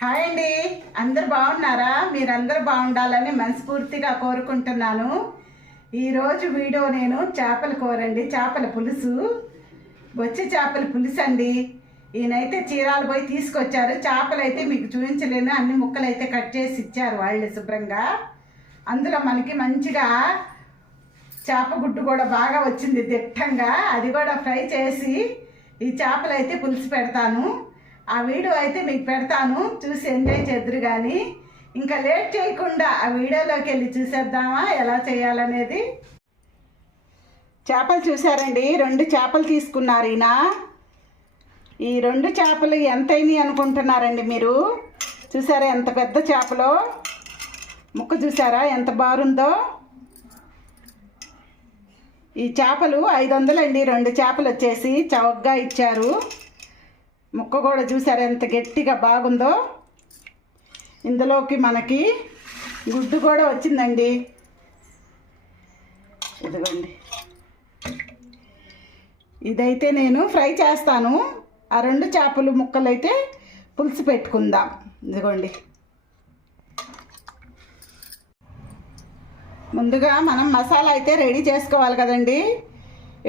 Hi అండి, అందరు బాగున్నారా? మీరందరూ బాగుండాలని మనస్ఫూర్తిగా కోరుకుంటున్నాను. ఈరోజు వీడియో నేను చేపల కూర అండి, చేపల పులుసు, బొచ్చె చేపల పులుసు అండి. ఈయనైతే చీరాలు పోయి తీసుకొచ్చారు. చేపలు అయితే మీకు చూపించలేను, అన్ని ముక్కలు అయితే కట్ చేసి ఇచ్చారు వాళ్ళే శుభ్రంగా. అందులో మనకి మంచిగా చేప గుడ్డు కూడా బాగా వచ్చింది దిట్టంగా, అది కూడా ఫ్రై చేసి ఈ చేపలు అయితే పులుసు పెడతాను. ఆ వీడియో అయితే మీకు పెడతాను, చూసి ఎంజాయ్ చేద్దరు. కానీ ఇంకా లేట్ చేయకుండా ఆ వీడియోలోకి వెళ్ళి చూసేద్దామా ఎలా చేయాలనేది. చేపలు చూసారండి, 2 చేపలు తీసుకున్నారు ఈయన. ఈ 2 చేపలు ఎంతైనాయి అనుకుంటున్నారండి మీరు? చూసారా ఎంత పెద్ద చేపలో, ముక్క చూసారా ఎంత బారుందో. ఈ చేపలు 500 అండి, 2 చేపలు వచ్చేసి చౌకగా ఇచ్చారు. ముక్క కూడా చూసారా ఎంత గట్టిగా బాగుందో. ఇందులోకి మనకి గుడ్డు కూడా వచ్చిందండి, ఇదిగోండి. ఇదైతే నేను ఫ్రై చేస్తాను. ఆ 2 చేపలు ముక్కలు అయితే పులుసు పెట్టుకుందాం. ఇదిగోండి, ముందుగా మనం మసాలా అయితే రెడీ చేసుకోవాలి కదండి.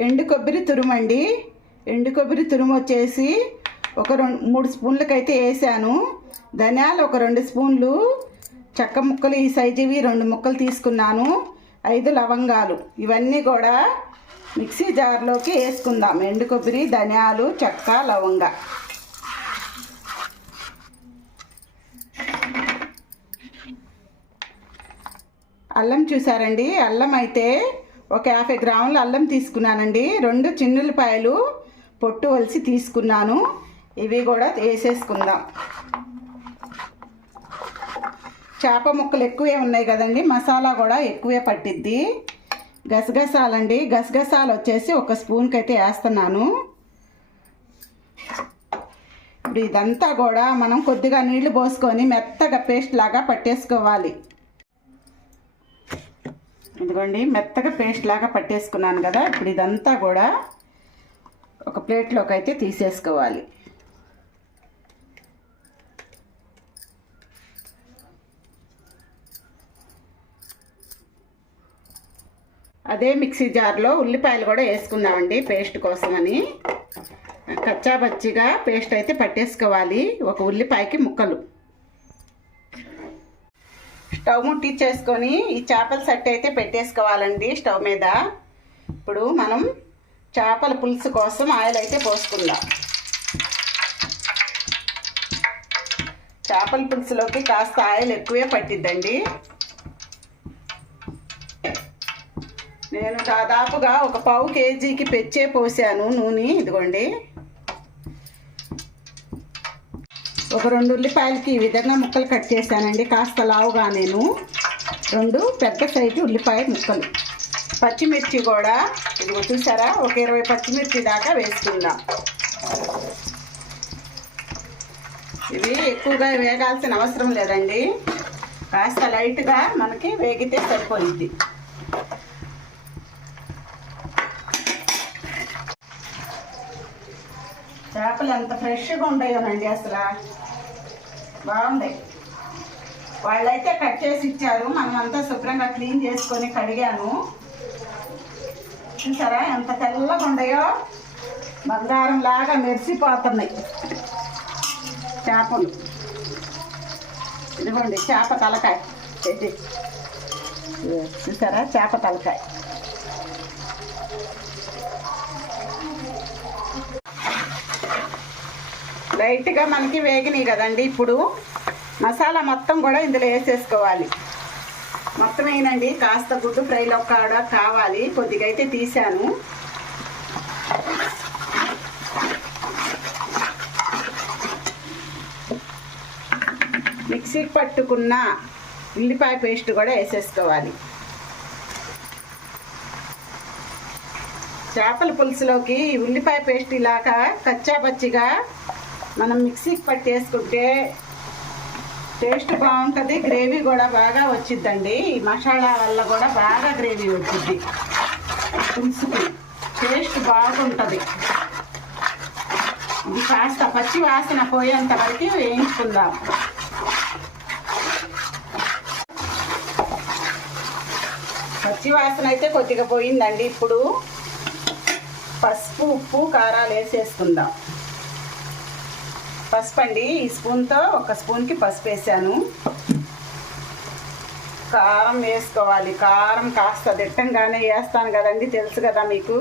ఎండు కొబ్బరి తురుమండి, ఎండు కొబ్బరి తురుము వచ్చేసి ఒక 3 స్పూన్లకి అయితే వేసాను. ధనియాలు ఒక 2 స్పూన్లు, చెక్క ముక్కలు ఈ సైజువి 2 ముక్కలు తీసుకున్నాను. 5 లవంగాలు, ఇవన్నీ కూడా మిక్సీ జార్లోకి వేసుకుందాం. ఎండు కొబ్బరి, ధనియాలు, చెక్క, లవంగ. అల్లం చూసారండి, అల్లం అయితే ఒక 50 గ్రాముల అల్లం తీసుకున్నానండి. 2 చిన్నులపాయలు పొట్టు వలిసి తీసుకున్నాను. ఇవి కూడా వేసేసుకుందాం. చేప ముక్కలు ఎక్కువే ఉన్నాయి కదండి, మసాలా కూడా ఎక్కువే పట్టిద్ది. గసగసాలండి, గసగసాలు వచ్చేసి 1 స్పూన్కి అయితే వేస్తున్నాను. ఇప్పుడు ఇదంతా కూడా మనం కొద్దిగా నీళ్లు పోసుకొని మెత్తగా పేస్ట్ లాగా పట్టేసుకోవాలి. ఇదిగోండి, మెత్తగా పేస్ట్ లాగా పట్టేసుకున్నాను కదా. ఇప్పుడు ఇదంతా కూడా ఒక ప్లేట్లోకి అయితే తీసేసుకోవాలి. అదే మిక్సీ జార్లో ఉల్లిపాయలు కూడా వేసుకుందామండి పేస్ట్ కోసమని. కచ్చా పచ్చిగా పేస్ట్ అయితే పట్టేసుకోవాలి. 1 ఉల్లిపాయకి ముక్కలు. స్టవ్ ముట్టించేసుకొని ఈ చేపల సెట్ అయితే పెట్టేసుకోవాలండి స్టవ్ మీద. ఇప్పుడు మనం చేపల పులుసు కోసం ఆయిల్ అయితే పోసుకుందాం. చేపల పులుసులోకి కాస్త ఆయిల్ ఎక్కువే పట్టిద్దండి. నేను దాదాపుగా ఒక 1/4 కేజీకి పెచ్చే పోసాను నూనె. ఇదిగోండి, ఒక 2 ఉల్లిపాయలకి ఈ విధంగా ముక్కలు కట్ చేశానండి, కాస్త లావుగా. నేను 2 పెద్ద సైజు ఉల్లిపాయ ముక్కలు. పచ్చిమిర్చి కూడా ఇదిగో చూసారా, ఒక 20 పచ్చిమిర్చి దాకా వేసుకుందాం. ఇవి ఎక్కువగా వేగాల్సిన అవసరం లేదండి, కాస్త లైట్గా మనకి వేగితే సరిపోయిద్ది. చేపలు ఎంత ఫ్రెష్గా ఉంటాయోనండి, అసలు బాగుంది. వాళ్ళైతే కట్ చేసి ఇచ్చారు, మనం అంతా శుభ్రంగా క్లీన్ చేసుకొని కడిగాను. చూసారా ఎంత తెల్లగా ఉన్నాయో, బంగారం లాగా మెరిసిపోతున్నాయి చేపలు. ఇదిగోండి చేప తలకాయ, చూసారా చేప తలకాయ. లైట్గా మనకి వేగినాయి కదండి. ఇప్పుడు మసాలా మొత్తం కూడా ఇందులో వేసేసుకోవాలి. మొత్తం వేయనండి, కాస్త గుడ్డు ఫ్రైలో కూడా కావాలి, కొద్దిగా అయితే తీసాను. మిక్సీకి పట్టుకున్న ఉల్లిపాయ పేస్ట్ కూడా వేసేసుకోవాలి. చేపల పులుసులోకి ఉల్లిపాయ పేస్ట్ ఇలాగా కచ్చా పచ్చిగా మనం మిక్సీకి పట్టేసుకుంటే టేస్ట్ బాగుంటుంది. గ్రేవీ కూడా బాగా వచ్చిద్దండి. ఈ మసాలా వల్ల కూడా బాగా గ్రేవీ వచ్చిద్ది, పులుసుకి టేస్ట్ బాగుంటుంది. ఇది కాస్త పచ్చి వాసన పోయేంత వరకు వేయించుకుందాం. పచ్చి వాసన అయితే కొద్దిగా పోయిందండి. ఇప్పుడు పసుపు, ఉప్పు, కారాలు వేసేసుకుందాం. పసుపు అండి, ఈ స్పూన్తో ఒక స్పూన్కి పసుపు వేసాను. కారం వేసుకోవాలి. కారం కాస్త దిట్టంగానే వేస్తాను కదండి, తెలుసు కదా మీకు.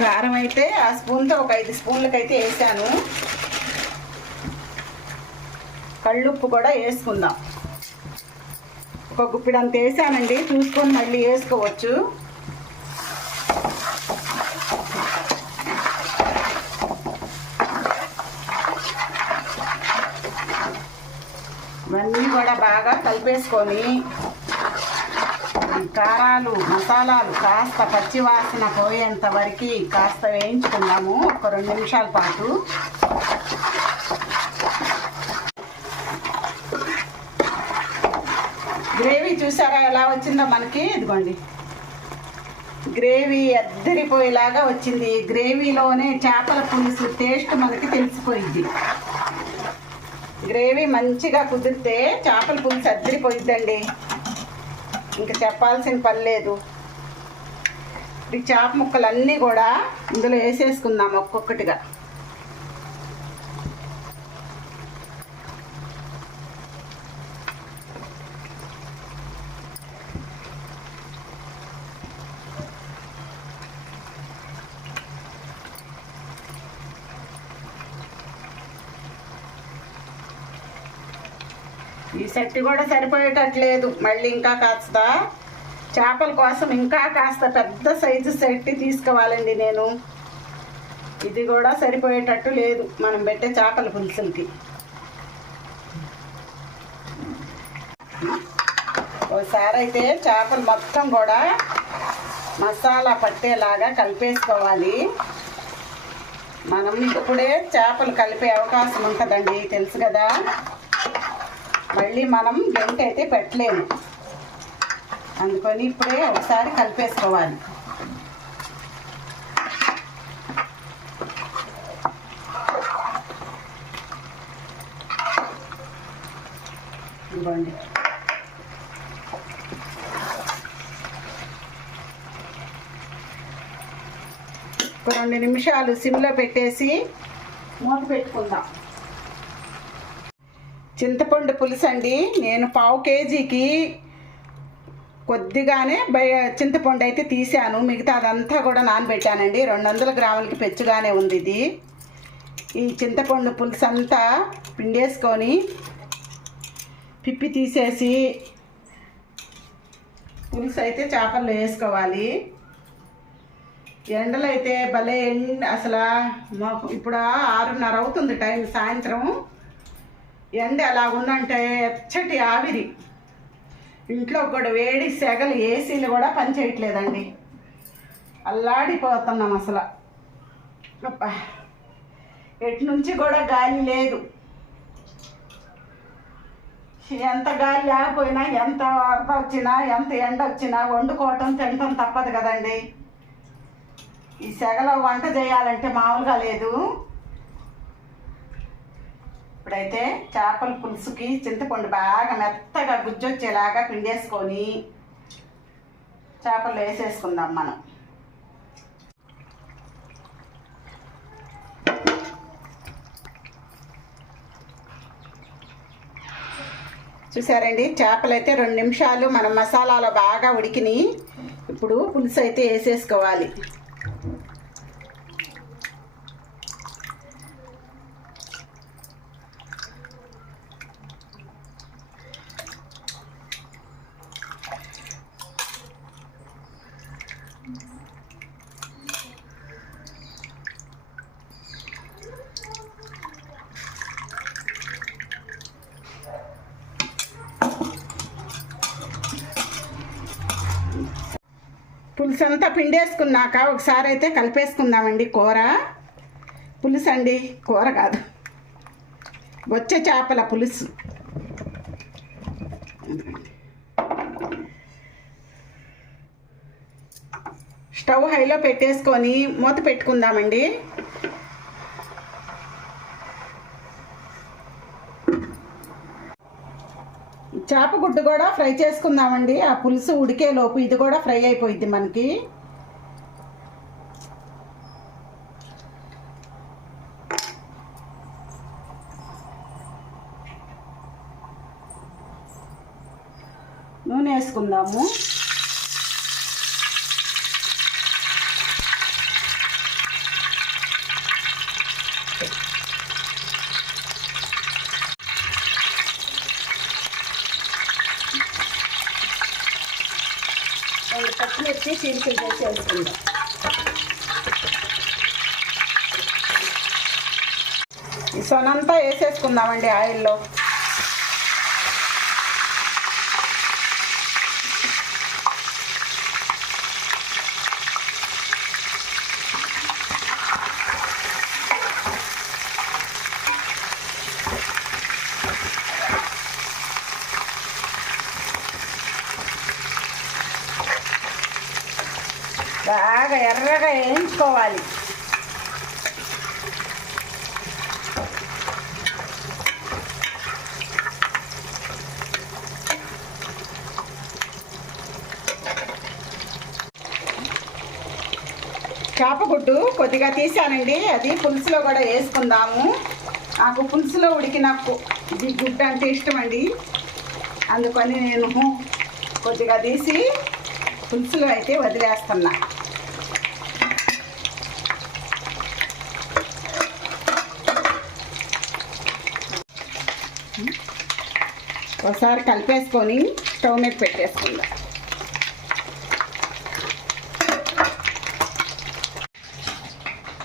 కారం అయితే ఆ స్పూన్తో ఒక 5 స్పూన్లకైతే వేసాను. కళ్ళుప్పు కూడా వేసుకుందాం. ఒక గుప్పిడంత వేసానండి, చూసుకొని మళ్ళీ వేసుకోవచ్చు. ఇవన్నీ కూడా బాగా కలిపేసుకొని కారాలు, మసాలాలు కాస్త పచ్చివాసన పోయేంత వరకు కాస్త వేయించుకుందాము ఒక 2 నిమిషాల పాటు. గ్రేవీ చూసారా ఎలా వచ్చిందో మనకి? ఇదిగోండి, గ్రేవీ అద్దరిపోయేలాగా వచ్చింది. గ్రేవీలోనే చేపల పులుసు టేస్ట్ మనకి తెలిసిపోయింది. గ్రేవీ మంచిగా కుదిరితే చేపల పులుసు అద్దరిపోయిద్దండి, ఇంకా చెప్పాల్సిన పని లేదు. ఈ చేప ముక్కలన్నీ కూడా ఇందులో వేసేసుకుందాం ఒక్కొక్కటిగా. ఈ సెట్ కూడా సరిపోయేటట్లేదు, మళ్ళీ ఇంకా కాస్త చేపల కోసం ఇంకా కాస్త పెద్ద సైజు సెట్ తీసుకోవాలండి నేను. ఇది కూడా సరిపోయేటట్టు లేదు మనం పెట్టే చేపల పులుసులకి. ఒకసారి అయితే చేపలు మొత్తం కూడా మసాలా పట్టేలాగా కలిపేసుకోవాలి. మనం ఇప్పుడే చేపలు కలిపే అవకాశం ఉంటుందండి, తెలుసు కదా. మళ్ళీ మనం గంట అయితే పెట్టలేము, అందుకని ఇప్పుడే ఒకసారి కలిపేసుకోవాలి. ఇవ్వండి, ఒక 2 నిమిషాలు సిమ్లో పెట్టేసి మూత పెట్టుకుందాం. చింతపండు పులుసు అండి, నేను 1/2 కేజీకి కొద్దిగానే చింతపండు అయితే తీసాను, మిగతా అదంతా కూడా నానబెట్టానండి. 200 గ్రాములకి పెచ్చుగానే ఉంది ఇది. ఈ చింతపండు పులుసు అంతా పిండేసుకొని పిప్పి తీసేసి పులుసు అయితే చేపల్లో వేసుకోవాలి. ఎండలు అయితే భలే అసలు ఇప్పుడు 6:30 అవుతుంది టైం, సాయంత్రం. ఎండ ఎలా ఉందంటే ఎచ్చటి ఆవిరి, ఇంట్లో కూడా వేడి సెగలు, ఏసీలు కూడా పనిచేయట్లేదండి. అల్లాడిపోతున్నాం అసలు. ఎటు నుంచి కూడా గాలి లేదు. ఎంత గాలి లేకపోయినా, ఎంత వరద వచ్చినా, ఎంత ఎండ వచ్చినా వండుకోవటం తినటం తప్పదు కదండి. ఈ సెగలో వంట చేయాలంటే మామూలుగా లేదు. ఇప్పుడైతే చేపల పులుసుకి చింతపండు బాగా మెత్తగా గుజ్జొచ్చేలాగా పిండేసుకొని చేపలు వేసేసుకుందాం మనం. చూసారండి, చేపలు అయితే 2 నిమిషాలు మనం మసాలాలో బాగా ఉడికినాయి. ఇప్పుడు పులుసు అయితే వేసేసుకోవాలి. పులుసు అంతా పిండేసుకున్నాక ఒకసారి అయితే కలిపేసుకుందామండి. కూర పులుసు అండి, కూర కాదు, వచ్చే చేపల పులుసు. స్టవ్ హైలో పెట్టేసుకొని మూత పెట్టుకుందామండి. చేపగుడ్డు కూడా ఫ్రై చేసుకుందామండి. ఆ పులుసు ఉడికే లోపు ఇది కూడా ఫ్రై అయిపోయింది మనకి. నూనె వేసుకుందాము. పచ్చిమిర్చి చీలికలు చేసి వేసుకుందాం. ఈ సొనంతా వేసేసుకుందామండి ఆయిల్లో. బాగా ఎర్రగా వేయించుకోవాలి. చేపగుడ్డు కొద్దిగా తీసానండి, అది పులుసులో కూడా వేసుకుందాము. నాకు పులుసులో ఉడికిన ఇది గుడ్డు అంటే ఇష్టం అండి, అందుకని నేను కొద్దిగా తీసి పులుసులో అయితే వదిలేస్తున్నా. ఒకసారి కలిపేసుకొని స్టవ్ మీద పెట్టేసుకుందాం.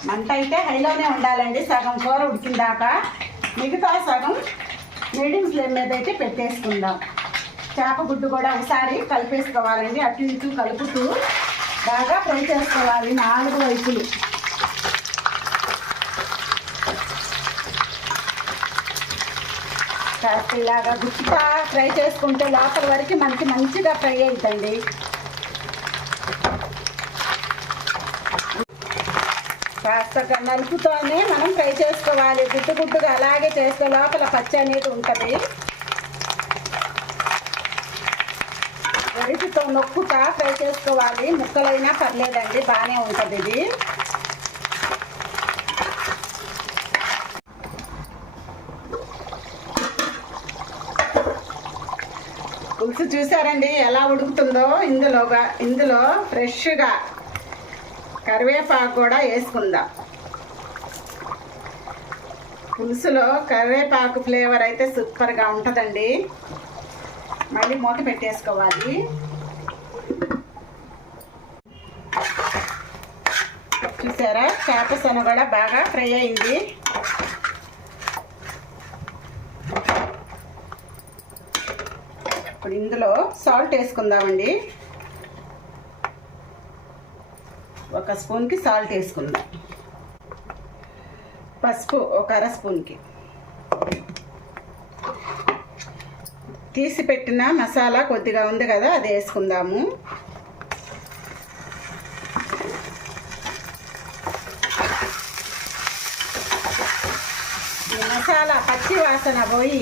మంట అయితే హైలోనే ఉండాలండి, సగం కూర ఉడికిందాకా. మిగతా సగం మీడియం ఫ్లేమ్ మీద అయితే పెట్టేసుకుందాం. చేపగుడ్డు కూడా ఒకసారి కలిపేసుకోవాలండి, అటు ఇటు కలుపుతూ బాగా ఫ్రై చేసుకోవాలి 4 వైపులు. కాస్త ఇలాగా గుచ్చిగా ఫ్రై చేసుకుంటే లోపల వరకు మనకి మంచిగా ఫ్రై అవుతుంది. కాస్త నలుపుతోనే మనం ఫ్రై చేసుకోవాలి. గుడ్డుగా అలాగే చేస్తే లోపల పచ్చి అనేది ఉంటుంది. గరిటెతో నొక్కుతా ఫ్రై చేసుకోవాలి, ముక్కలైనా పర్లేదండి, బాగానే ఉంటుంది ఇది. పులుసు చూసారండి ఎలా ఉడుకుతుందో. ఇందులో ఫ్రెష్గా కరివేపాకు కూడా వేసుకుందాం. పులుసులో కరివేపాకు ఫ్లేవర్ అయితే సూపర్గా ఉంటుందండి. మళ్ళీ మూత పెట్టేసుకోవాలి. చూసారా, చేప సొన కూడా బాగా ఫ్రై అయింది. ఇప్పుడు ఇందులో సాల్ట్ వేసుకుందామండి. 1 స్పూన్కి సాల్ట్ వేసుకుందాం. పసుపు 1/2 స్పూన్కి. తీసి పెట్టిన మసాలా కొద్దిగా ఉంది కదా, అది వేసుకుందాము. ఈ మసాలా పచ్చి వాసన పోయి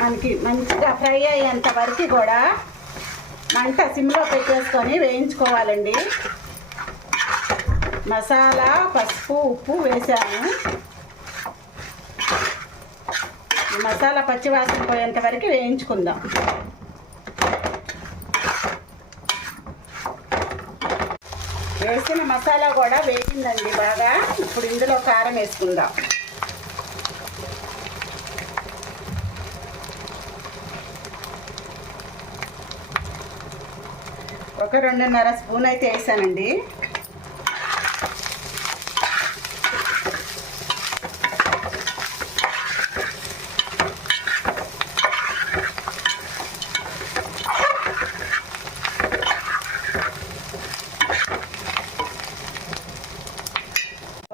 మనకి మంచిగా ఫ్రై అయ్యేంత వరకు కూడా మంట సిమ్లో పెట్టేసుకొని వేయించుకోవాలండి. మసాలా, పసుపు, ఉప్పు వేసాను. మసాలా పచ్చి వాసన పోయేంత వరకు వేయించుకుందాం. వేసిన మసాలా కూడా వేగిందండి బాగా. ఇప్పుడు ఇందులో కారం వేసుకుందాం. ఒక 2.5 స్పూన్ అయితే వేసానండి.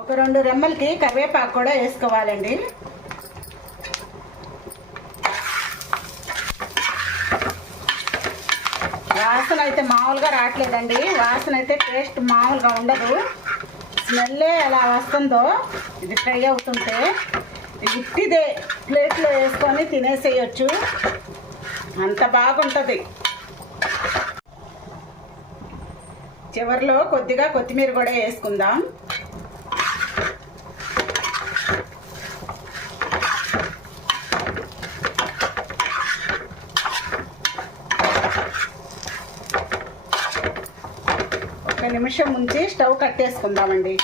ఒక 2 రెమ్మలకి కరివేపాకు కూడా వేసుకోవాలండి. వాసన అయితే మామూలుగా రావట్లేదండి. వాసన అయితే టేస్ట్ మామూలుగా ఉండదు. స్మెల్లే ఎలా వస్తుందో ఇది ఫ్రై అవుతుంటే. ఇట్టిదే ప్లేట్లో వేసుకొని తినేసేయచ్చు. అంత బాగుంటుంది. చివరిలో కొద్దిగా కొత్తిమీర కూడా వేసుకుందాం. ఒక నిమిషం ఉంచి స్టవ్ కట్టేసుకుందామండి.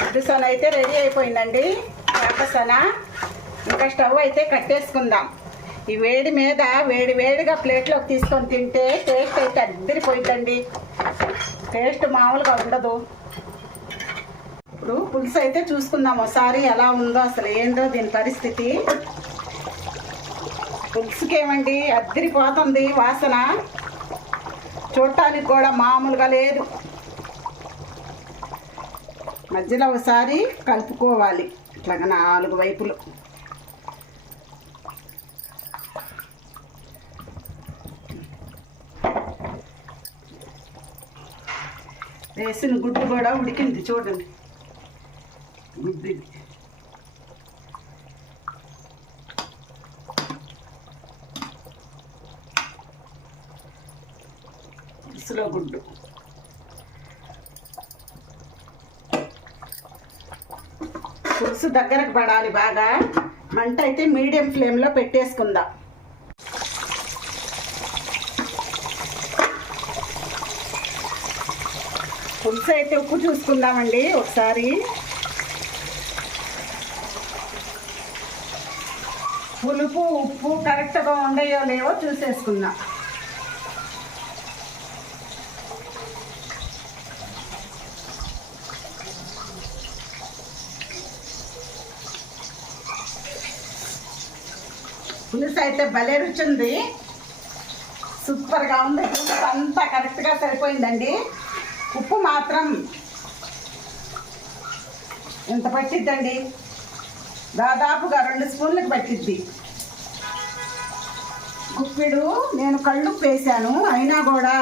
గుడ్డు సొన అయితే రెడీ అయిపోయిందండి. చేప సొన. ఇంకా స్టవ్ అయితే కట్టేసుకుందాం. ఈ వేడి మీద వేడిగా ప్లేట్లోకి తీసుకొని తింటే టేస్ట్ అయితే అద్దరిపోయిందండి. టేస్ట్ మామూలుగా ఉండదు. ఇప్పుడు పులుసు అయితే చూసుకుందాం ఒకసారి ఎలా ఉందో, అసలు ఏందో దీని పరిస్థితి. పులుసుకేమండి అద్దరిపోతుంది వాసన. చూడటానికి కూడా మామూలుగా లేదు. మధ్యలో ఒకసారి కలుపుకోవాలి ఇట్లాగా 4 వైపులు. వేసిన గుడ్డు కూడా ఉడికింది చూడండి. గుడ్డు ఇది. పులుసులో గుడ్డు. పులుసు దగ్గరకు పడాలి బాగా. మంట అయితే మీడియం ఫ్లేమ్లో పెట్టేసుకుందాం. పులుసు అయితే ఉప్పు చూసుకుందామండి ఒకసారి. పులుపు ఉప్పు కరెక్ట్గా ఉండయో లేవో చూసేసుకుందాం. పులుసు అయితే భలే రుచి ఉంది. సూపర్గా ఉంది. పులుసు అంతా కరెక్ట్గా సరిపోయిందండి. ఉప్పు మాత్రం ఎంత పట్టిద్దండి, దాదాపుగా 2 స్పూన్లకు పట్టిద్ది. గుప్పిడు నేను కళ్ళుప్పు వేసాను, అయినా కూడా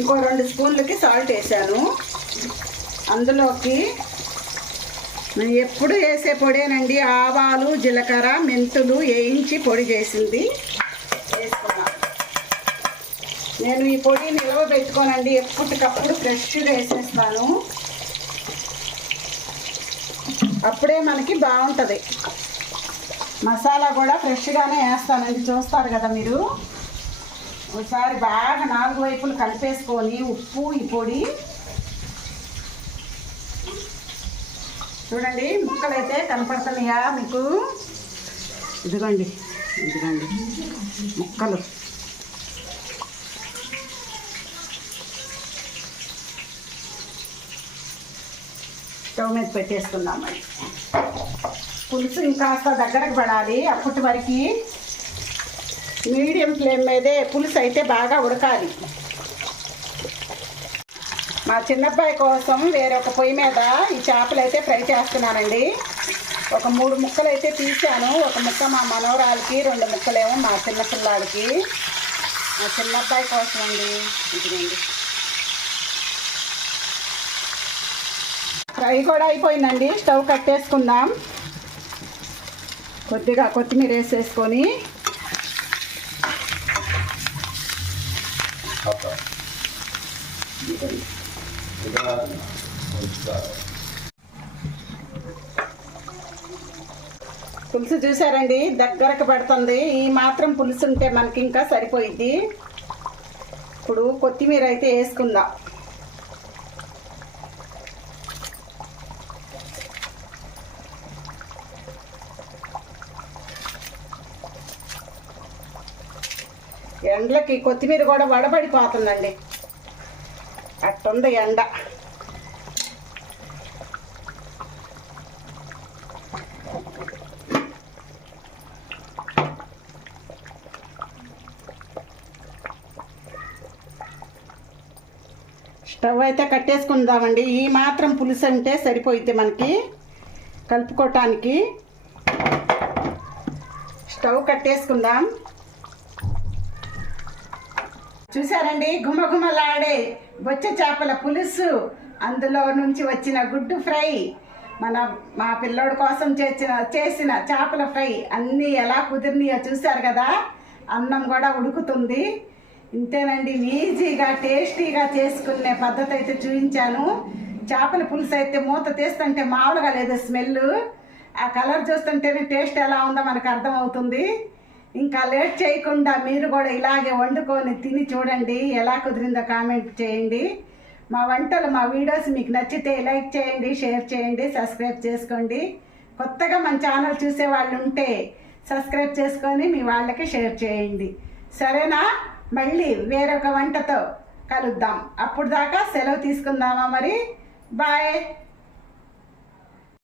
ఇంకో 2 స్పూన్లకి సాల్ట్ వేసాను. అందులోకి నేను ఎప్పుడు వేసే పొడేనండి, ఆవాలు జీలకర్ర మెంతులు వేయించి పొడి చేసింది వేసుకున్నాను. నేను ఈ పొడి నిల్వ పెట్టుకోనండి, ఎప్పటికప్పుడు ఫ్రెష్గా వేసేస్తాను. అప్పుడే మనకి బాగుంటుంది. మసాలా కూడా ఫ్రెష్గానే వేస్తానండి, చూస్తారు కదా మీరు. ఒకసారి బాగా 4 వైపులు కలిపేసుకొని ఉప్పు ఈ పొడి చూడండి. ముక్కలు అయితే కనపడుతున్నాయా మీకు? ఇదిగోండి ముక్కలు. స్టవ్ మీద పెట్టేసుకుందామండి. పులుసు ఇంకాస్త దగ్గరకు పడాలి. అప్పటి వరకు మీడియం ఫ్లేమ్ మీదే పులుసు అయితే బాగా ఉడకాలి. మా చిన్నబ్బాయి కోసం వేరొక పొయ్యి మీద ఈ చేపలు అయితే ఫ్రై చేస్తున్నానండి. ఒక 3 ముక్కలు అయితే తీసాను. ఒక ముక్క మా మనవరాలకి, 2 ముక్కలేమో మా చిన్న పిల్లాడికి. మా చిన్నబ్బాయి కోసం అండి. ఇదిగోండి ఫ్రై కూడా అయిపోయిందండి. స్టవ్ కట్టేసుకుందాం. కొద్దిగా కొత్తిమీర వేసేసుకొని పులుసు చూసారండి, దగ్గరకు పడుతుంది. ఈ మాత్రం పులుసు ఉంటే మనకి ఇంకా సరిపోయిద్ది. ఇప్పుడు కొత్తిమీర అయితే వేసుకుందాం. ఎండలకి కొత్తిమీర కూడా వడబడిపోతుందండి, అట్టుంది ఎండ. స్టవ్ అయితే కట్టేసుకుందామండి. ఈ మాత్రం పులుసు అంటే సరిపోయిద్ది మనకి కలుపుకోవటానికి. స్టవ్ కట్టేసుకుందాం. చూసారండి, గుమగుమలాడే బొచ్చ చేపల పులుసు, అందులో నుంచి వచ్చిన గుడ్డు ఫ్రై, మా పిల్లోడి కోసం చేసిన చేపల ఫ్రై అన్నీ ఎలా కుదిరినాయో చూశారు కదా. అన్నం కూడా ఉడుకుతుంది. ఇంతేనండి, ఈజీగా టేస్టీగా చేసుకునే పద్ధతి అయితే చూపించాను. చేపల పులుసు అయితే మూత తీస్తుంటే మామూలుగా లేదు స్మెల్. ఆ కలర్ చూస్తుంటేనే టేస్ట్ ఎలా ఉందో మనకు అర్థమవుతుంది. ఇంకా లేట్ చేయకుండా మీరు కూడా ఇలాగే వండుకొని తిని చూడండి. ఎలా కుదిరిందో కామెంట్ చేయండి. మా వంటలు, మా వీడియోస్ మీకు నచ్చితే లైక్ చేయండి, షేర్ చేయండి, సబ్స్క్రైబ్ చేసుకోండి. కొత్తగా మన ఛానల్ చూసే వాళ్ళు ఉంటే సబ్స్క్రైబ్ చేసుకొని మీ వాళ్ళకి షేర్ చేయండి. సరేనా? మళ్ళీ వేరొక వంటతో కలుద్దాం. అప్పుడు దాకా సెలవు తీసుకుందామా మరి. బాయ్.